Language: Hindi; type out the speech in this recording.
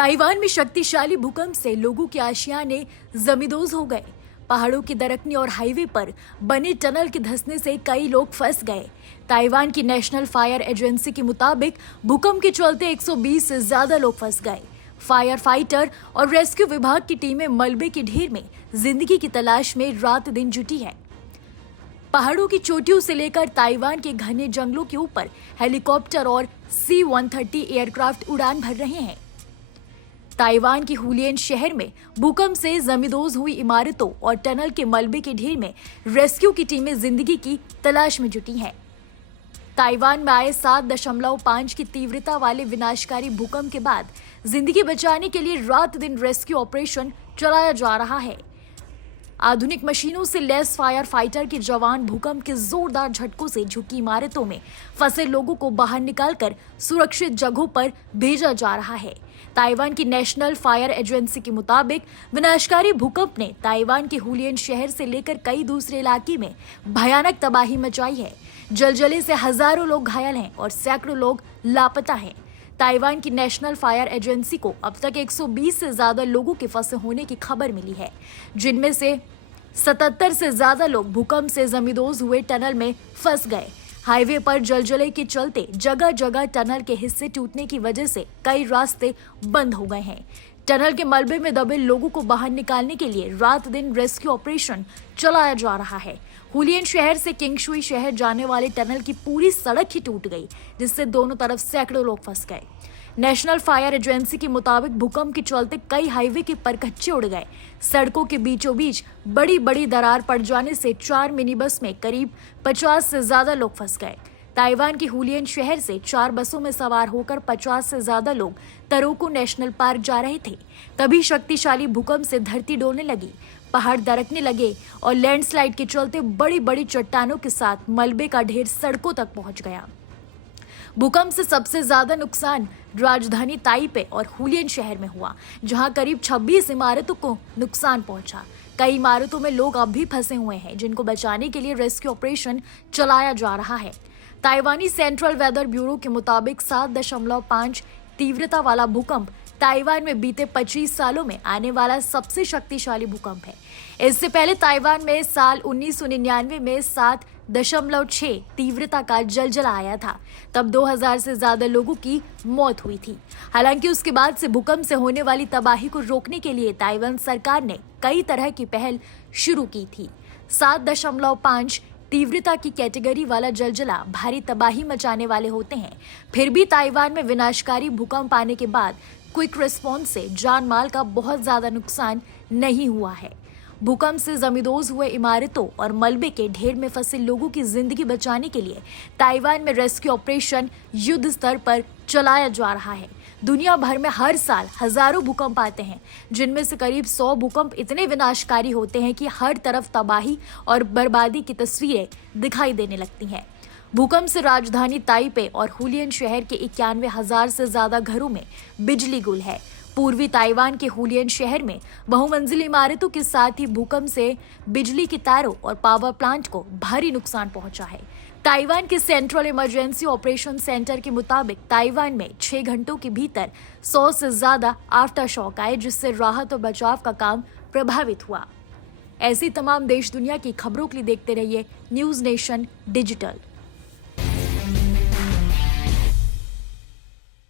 ताइवान में शक्तिशाली भूकंप से लोगों के आशियाने जमींदोज हो गए। पहाड़ों की दरकनी और हाईवे पर बने टनल के धंसने से कई लोग फंस गए। ताइवान की नेशनल फायर एजेंसी के मुताबिक भूकंप के चलते 120 से ज्यादा लोग फंस गए। फायर फाइटर और रेस्क्यू विभाग की टीमें मलबे के ढेर में जिंदगी की तलाश में रात दिन जुटी है। पहाड़ों की चोटियों से लेकर ताइवान के घने जंगलों के ऊपर हेलीकॉप्टर और C-130 एयरक्राफ्ट उड़ान भर रहे हैं। ताइवान के हुलियन शहर में भूकंप से जमींदोज हुई इमारतों और टनल के मलबे के ढेर में रेस्क्यू की टीमें जिंदगी की तलाश में जुटी हैं। ताइवान में आए 7.5 की तीव्रता वाले विनाशकारी भूकंप के बाद जिंदगी बचाने के लिए रात दिन रेस्क्यू ऑपरेशन चलाया जा रहा है। आधुनिक मशीनों से लैस फायर फाइटर के जवान भूकंप के जोरदार झटकों से झुकी इमारतों में फंसे लोगों को बाहर निकालकर सुरक्षित जगहों पर भेजा जा रहा है। ताइवान की नेशनल फायर एजेंसी के मुताबिक विनाशकारी भूकंप ने ताइवान के हुलियन शहर से लेकर कई दूसरे इलाके में भयानक तबाही मचाई है। जलजले से हजारों लोग घायल हैं और सैकड़ों लोग लापता हैं। ताइवान की नेशनल फायर एजेंसी को अब तक 120 से ज्यादा लोगों के फंसे होने की खबर मिली है, जिनमें से 77 से ज्यादा लोग भूकंप से जमींदोज हुए टनल में फंस गए। हाईवे पर जलजले के चलते जगह जगह टनल के हिस्से टूटने की वजह से कई रास्ते बंद हो गए हैं। टनल के मलबे में दबे लोगों को बाहर निकालने के लिए रात दिन रेस्क्यू ऑपरेशन चलाया जा रहा है। हुलियन शहर से किंगशुई शहर जाने वाले टनल की पूरी सड़क ही टूट गई, जिससे दोनों तरफ सैकड़ों लोग फंस गए। नेशनल फायर एजेंसी के मुताबिक भूकंप के चलते कई हाईवे के परखच्चे उड़ गए। सड़कों के बीचों बीच बड़ी बड़ी दरार पड़ जाने से 4 मिनी बस में करीब 50 से ज्यादा लोग फंस गए। ताइवान के हुलियन शहर से 4 बसों में सवार होकर 50 से ज्यादा लोग तरोको नेशनल पार्क जा रहे थे। तभी शक्तिशाली भूकंप से धरती डोलने लगी, पहाड़ दरकने लगे और लैंडस्लाइड के चलते बड़ी बड़ी चट्टानों के साथ मलबे का ढेर सड़कों तक पहुंच गया। भूकंप से सबसे ज्यादा नुकसान राजधानी ताइपे और हुलियन शहर में हुआ, जहां करीब 26 इमारतों को नुकसान पहुंचा। कई इमारतों में लोग अब भी फंसे हुए हैं, जिनको बचाने के लिए रेस्क्यू ऑपरेशन चलाया जा रहा है। ताइवानी सेंट्रल वेदर ब्यूरो के मुताबिक 7.5 तीव्रता वाला भूकंप ताइवान में बीते 25 सालों में आने वाला सबसे शक्तिशाली भूकंप है। इससे पहले ताइवान में साल 1999 में 7.6 तीव्रता का जलजला आया था। तब 2000 से ज्यादा लोगों की मौत हुई थी। हालांकि उसके बाद से भूकंप से होने वाली तबाही को रोकने के लिए ताइवान सरकार ने कई तरह की पहल शुरू की थी। 7.5 तीव्रता की कैटेगरी वाला जलजला भारी तबाही मचाने वाले होते हैं। फिर भी ताइवान में विनाशकारी भूकंप आने के बाद क्विक रिस्पॉन्स से जान माल का बहुत ज्यादा नुकसान नहीं हुआ है। भूकंप से जमींदोज हुए इमारतों और मलबे के ढेर में फंसे लोगों की जिंदगी बचाने के लिए ताइवान में रेस्क्यू ऑपरेशन युद्ध स्तर पर चलाया जा रहा है। दुनिया भर में हर साल हजारों भूकंप आते हैं, जिनमें से करीब 100 भूकंप इतने विनाशकारी होते हैं कि हर तरफ तबाही और बर्बादी की तस्वीरें दिखाई देने लगती हैं। भूकंप से राजधानी ताइपे और हुलियन शहर के 91,000 से ज्यादा घरों में बिजली गुल है। पूर्वी ताइवान के हुलियन शहर में बहुमंजिली इमारतों के साथ ही भूकंप से बिजली के तारों और पावर प्लांट को भारी नुकसान पहुंचा है। ताइवान के सेंट्रल इमरजेंसी ऑपरेशन सेंटर के मुताबिक ताइवान में 6 घंटों के भीतर 100 से ज्यादा आफ्टर शॉक आए, जिससे राहत और बचाव का काम प्रभावित हुआ। ऐसी तमाम देश दुनिया की खबरों के लिए देखते रहिए न्यूज नेशन डिजिटल।